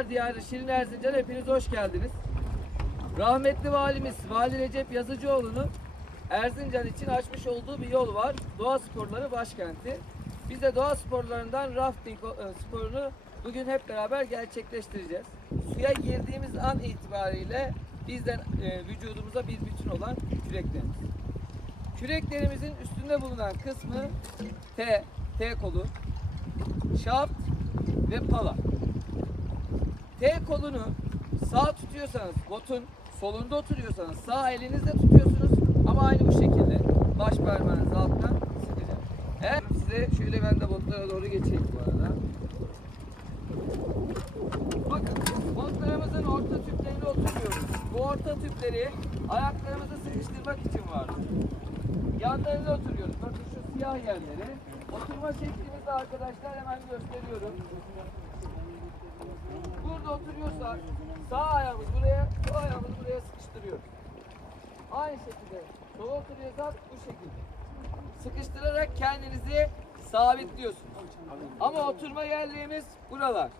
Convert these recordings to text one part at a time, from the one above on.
Masallar Diyarı Şirin Erzincan hepiniz hoş geldiniz. Rahmetli valimiz Vali Recep Yazıcıoğlu'nun Erzincan için açmış olduğu bir yol var. Doğa sporları başkenti. Biz de doğa sporlarından rafting e, sporunu bugün hep beraber gerçekleştireceğiz. Suya girdiğimiz an itibariyle bizden e, vücudumuza bir bütün olan küreklerimiz. Küreklerimizin üstünde bulunan kısmı T, T kolu, şaft ve pala. T kolunu sağ tutuyorsanız botun solunda oturuyorsanız sağ elinizle tutuyorsunuz ama aynı bu şekilde baş parmağınız alttan sıkacak. Evet size şöyle ben de botlara doğru geçeyim bu arada. Bakın botlarımızın orta tüplerine oturuyoruz. Bu orta tüpleri ayaklarımızı sıkıştırmak için var. Yanlarına oturuyoruz. Bakın şu siyah yerleri. Oturma şeklimizi arkadaşlar hemen gösteriyorum. Oturuyorsak sağ ayağımız buraya, sol ayağımız buraya sıkıştırıyoruz. Aynı şekilde sola oturuyorsak bu şekilde. Sıkıştırarak kendinizi sabitliyorsunuz. Ama oturma yerlerimiz buralar.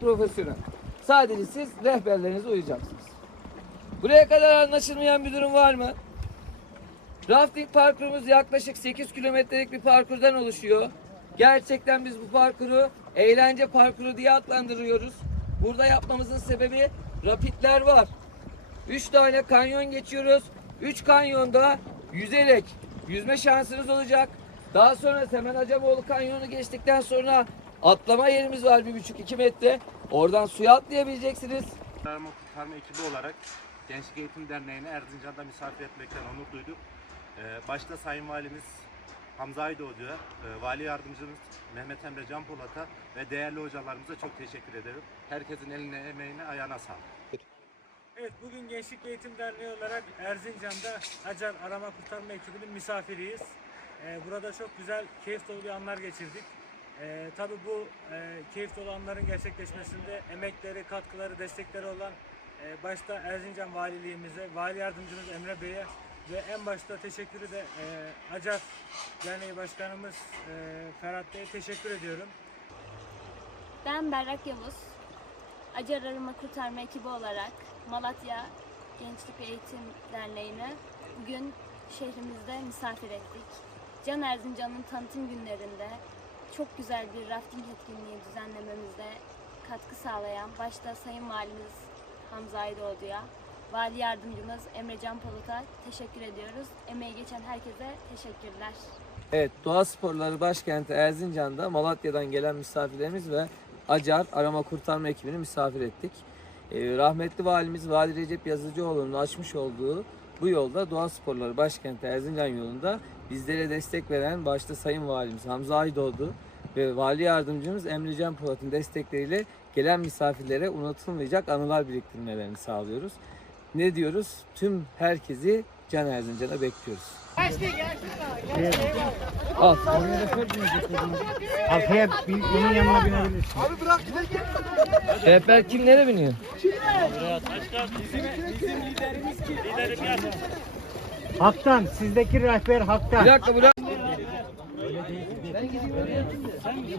Profesyonel. Sadece siz rehberlerinize uyacaksınız. Buraya kadar anlaşılmayan bir durum var mı? Rafting parkurumuz yaklaşık 8 kilometrelik bir parkurdan oluşuyor. Gerçekten biz bu parkuru eğlence parkuru diye adlandırıyoruz. Burada yapmamızın sebebi rapidler var. 3 tane kanyon geçiyoruz. 3 kanyonda yüzerek yüzme şansınız olacak. Daha sonra Semen Acemoğlu kanyonu geçtikten sonra atlama yerimiz var 1,5-2 metre. Oradan suya atlayabileceksiniz. Arama Kurtarma ekibi olarak Gençlik Eğitim Derneği'ne Erzincan'da misafir etmekten onur duyduk. Ee, başta Sayın Valimiz Hamza Aydoğdu'ya, e, Vali Yardımcımız Mehmet Emre Can Polat'a ve değerli hocalarımıza çok teşekkür ederim. Herkesin eline, emeğine, ayağına sağlık. Evet bugün Gençlik Eğitim Derneği olarak Erzincan'da Acar Arama Kurtarma ekibinin misafiriyiz. Ee, burada çok güzel, keyif dolu anlar geçirdik. Ee, tabii bu e, keyif dolu anların gerçekleşmesinde emekleri, katkıları, destekleri olan e, başta Erzincan Valiliğimize, Vali Yardımcımız Emre Bey'e ve en başta teşekkürü de e, Acar Derneği Başkanımız e, Ferhat Bey'e teşekkür ediyorum. Ben Berrak Yavuz. Acar Arama Kurtarma ekibi olarak Malatya Gençlik Eğitim Derneği'ne bugün şehrimizde misafir ettik. Can Erzincan'ın tanıtım günlerinde çok güzel bir rafting etkinliği düzenlememizde katkı sağlayan başta Sayın Valimiz Hamza Aydoğdu'ya, Vali Yardımcımız Emre Can Polat'a teşekkür ediyoruz. Emeği geçen herkese teşekkürler. Evet, doğa sporları başkenti Erzincan'da Malatya'dan gelen misafirlerimiz ve Acar arama kurtarma ekibini misafir ettik. Ee, rahmetli valimiz Vali Recep Yazıcıoğlu'nun açmış olduğu bu yolda doğa sporları başkenti Erzincan yolunda bizlere destek veren başta Sayın Valimiz Hamza Aydoğdu ve Vali Yardımcımız Emrecan Polat'ın destekleriyle gelen misafirlere unutulmayacak anılar biriktirmelerini sağlıyoruz. Ne diyoruz? Tüm herkesi Can Erzincan'a bekliyoruz. Al. Arkaya bir, onun yanına binebilirsin. Rehber kimlere biniyor? Haktan, sizdeki rehber Haktan. Bir dakika bırak. Ben gideyim oraya. Sen git.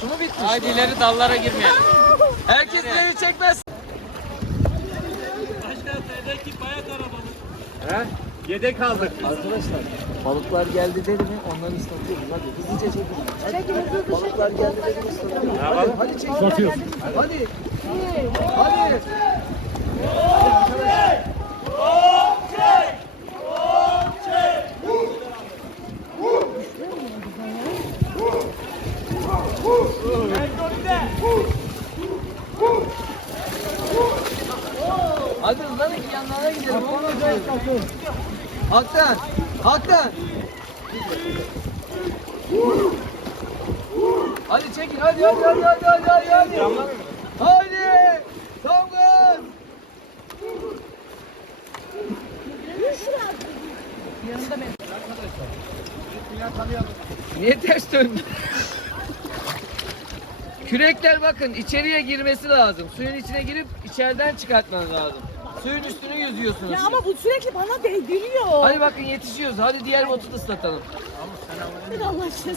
Su mu bitmiş? Haydi ileri dallara girmeyelim. Herkes ileri çekmez. Yedek aldık. Arkadaşlar balıklar geldi dedi mi onları ıslatıyoruz. Hadi hızlıca çekin. Balıklar geldi dedi mi ıslatıyoruz. Hadi, hadi çekin. Islatıyoruz. Hadi. Hadi. Hadi hızlan iki yanlarına gidelim. Hakan! Hakan! Hadi çekin hadi hadi hadi hadi hadi hadi hadi. Hadi! Tam gaz! Yanında ben. Niye ters döndün? Kürekler bakın içeriye girmesi lazım. Suyun içine girip içeriden çıkartmanız lazım. Suyun üstünü yüzüyorsunuz. Ya ama bu sürekli bana değdiriyor. Hadi bakın yetişiyoruz. Hadi diğer botu da ıslatalım. Bir Allah aşkına.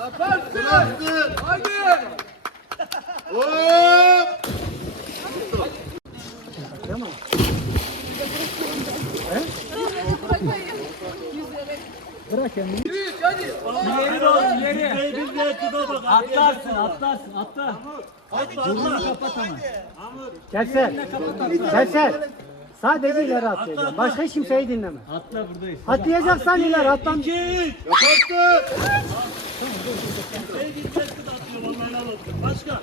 Yaparsın. Hadi. Yürüyüş hadi. Atlarsın, atlarsın, atla. Kevser. Kevser. Sadece ileri atlayacaksın. Başka kimseyi dinleme. Atla buradayız. Atlayacaksan ileri atlan. Başka.